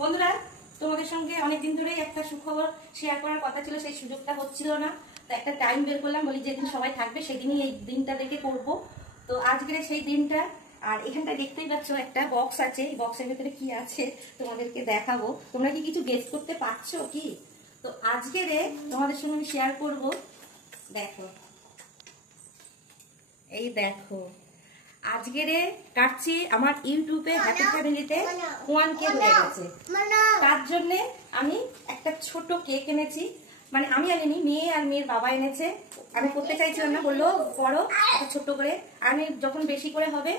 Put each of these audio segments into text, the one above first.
বন্ধুরা, তোমাদের সঙ্গে অনেকদিন ধরেই একটা সুখবর শেয়ার করার কথা ছিল, সেই সুযোগটা হচ্ছিল না। তো একটা টাইম বের করলাম, বলি যেদিন সবাই থাকবে সেদিনই এই দিনটা দেখে করবো। তো আজকের সেই দিনটা। আর এখানটা দেখতেই পাচ্ছ একটা বক্স আছে, এই বক্সের ভেতরে কি আছে তোমাদেরকে দেখাবো। তোমরা কি কিছু গেস করতে পারছো কি? তো আজকের তোমাদের সঙ্গে আমি শেয়ার করব। দেখো, এই দেখো, আজকের কাটছি আমার ইউটিউবে হ্যাপি ফ্যামিলিতে 1K হয়ে গেছে। তার জন্য আমি একটা ছোট কেক এনেছি। মানে আমি আনিনি, মেয়ে আর মেয়ের বাবা এনেছে। আমি করতে চাইছিলাম না, বললো করো একটা ছোট্ট করে। আমি যখন বেশি করে হবে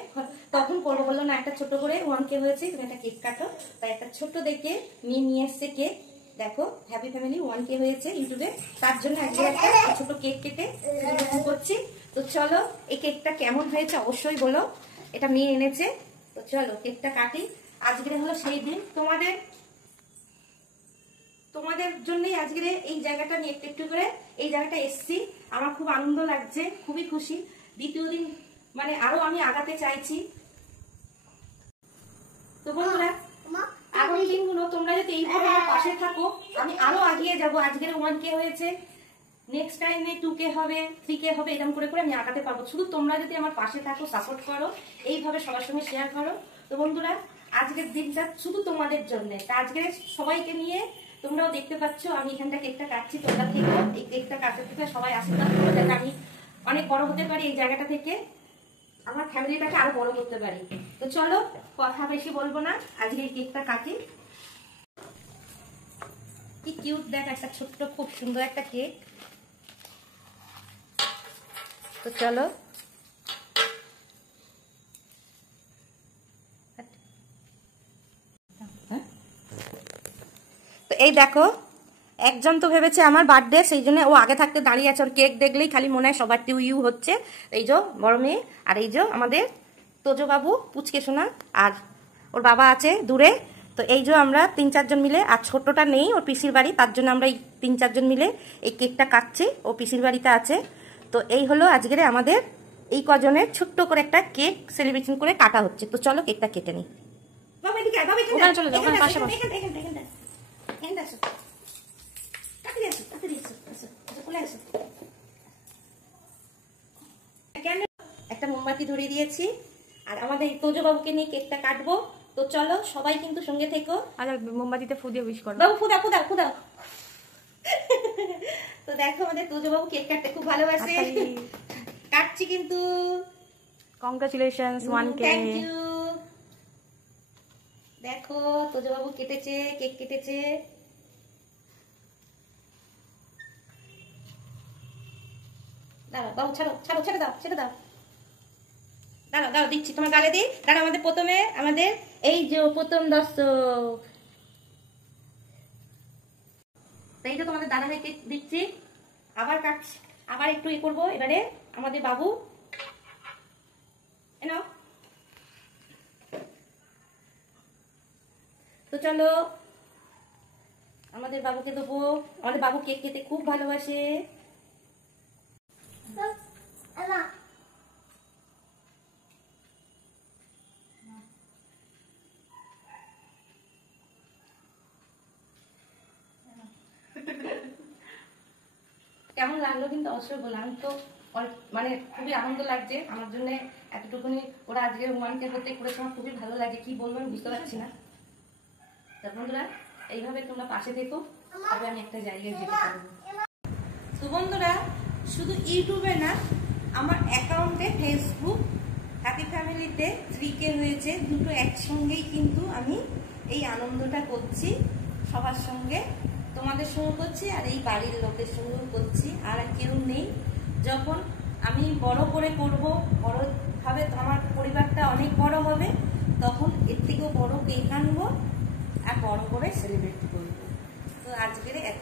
তখন করবো, বললো না একটা ছোট করে 1K হয়েছে, তুমি একটা কেক কাটো। তাই একটা ছোট্ট দেখে মেয়ে নিয়ে এসছে কেক। দেখো, হ্যাপি ফ্যামিলি 1K হয়েছে ইউটিউবে। তার জন্য আজকে একটা ছোট কেক কেটে করছি। তো চলো, এই কেকটা কেমন হয়েছে অবশ্যই বলো। এটা মেয়ে এনেছে। তো চলো কেকটা কাটি। আজকে হলো সেই দিন। তোমাদের জন্যই আজকে এই জায়গাটা নিয়ে একটু একটু করে এই জায়গাটা এসছি। আমার খুব আনন্দ লাগছে, খুবই খুশি। দ্বিতীয় দিন মানে আরো আমি আগাতে চাইছি। তো বন্ধুরা, আগামী দিনগুলো তোমরা যদি এইভাবে আমার পাশে থাকো, আমি আরো আগিয়ে যাবো। আজকের 1K হয়েছে, নেক্সট টাইমে 2K হবে, 3K হবে, এরকম করে করে আমি আগাতে পারবো। শুধু তোমরা যদি আমার পাশে থাকো, সাপোর্ট করো, এইভাবে সবার সঙ্গে শেয়ার করো। তো বন্ধুরা, আজকের দিনটা শুধু তোমাদের জন্য। তা আজকে সবাইকে নিয়ে তোমরাও দেখতে পাচ্ছ আমি এখানটা কেকটা কাটছি। তোমরা থেকে এই কেকটা কাটতে থেকে সবাই আশীর্বাদ করো যাতে আমি অনেক বড় হতে পারি, এই জায়গাটা থেকে আমার ফ্যামিলিটাকে আরো বড় করতে পারি। তো চলো, কথা বেশি বলবো না, আজকে এই কেকটা কাটি। কি কিউট দেখ, একটা ছোট্ট খুব সুন্দর একটা কেক। তো চলো, তো এই দেখো, একজন তো ভেবেছে আমার বার্থডে, সেই জন্য ও আগে থাকতে দাঁড়িয়ে আছে। ওর কেক দেখলেই খালি মনে হয় সবার টিউ ইউ হচ্ছে। এই যে বড় মেয়ে, আর এই যে আমাদের তোজো বাবু পুচকে শোনা, আর ওর বাবা আছে দূরে। তো এই যে আমরা 3-4 জন মিলে, আর ছোটটা নেই, ওর পিসির বাড়ি, তার জন্য আমরা এই 3-4 জন মিলে এই কেকটা কাটছি। ও পিসির বাড়িতে আছে। তো এই হলো আজকের আমাদের এই কজনের ছোট্ট করে একটা কেক সেলিব্রেশন করে কাটা হচ্ছে। তো চলো কেকটা কেটে নিই। একটা মোমবাতি ধরিয়ে দিয়েছি, আর আমাদের তোজো বাবুকে নিয়ে কেকটা কাটবো। তো চলো, সবাই কিন্তু সঙ্গে থেকো। আর মোমবাতিতে ফু দিয়ে উইশ করো। বাবু ফুদাও ফুদাও ফুদাও। তো দেখো, আমাদের তোজো বাবু কেক কাটতে খুব ভালোবাসে। কাটছি কিন্তু। Congratulations 1K। Thank you. দেখো, তোজো বাবু কেটেছে, কেক কেটেছে। দাঁড়াও বাবু, ছাড়ো ছাড়ো, ছেড়ে দাও ছেড়ে দাও। দাঁড়াও দাঁড়াও, দিচ্ছি তোমার গালে দিই। দাঁড়াও, আমাদের প্রথমে আমাদের এই যে প্রথম দর্শক, তাই তো তোমাদের দাদা ভাইকে দিচ্ছি। আবার কাটছি, আবার একটু ই করবো। এবারে আমাদের বাবু এনাও। তো চলো, আমাদের বাবুকে দেবো। আমাদের বাবু কেক খেতে খুব ভালোবাসে। কেমন লাগলো কিন্তু অবশ্যই বললাম। আমি তো মানে খুবই আনন্দ লাগছে আমার জন্য। এতটুকুনি ওরা আজকে 1K করতে করেছে, আমার খুবই ভালো লাগে। কি বলবো আমি বুঝতে পারছি না। তা বন্ধুরা, এইভাবে তোমরা পাশে থেকো, তবে আমি একটা জায়গায় যেতে পারবো। তো বন্ধুরা, শুধু ইউটিউবে না, আমার অ্যাকাউন্টে ফেসবুক হ্যাপি ফ্যামিলিতে 3K হয়েছে। দুটো একসঙ্গেই কিন্তু আমি এই আনন্দটা করছি সবার সঙ্গে। তোমাদের সঙ্গে করছি, আর এই বাড়ির লোকের সঙ্গেও করছি। আর কেউ নেই। যখন আমি বড় করে করব, বড় ভাবে আমার পরিবারটা অনেক বড় হবে, তখন এর থেকেও বড় কেক আনবো আর বড় করে সেলিব্রেট করবো। তো আজকের এত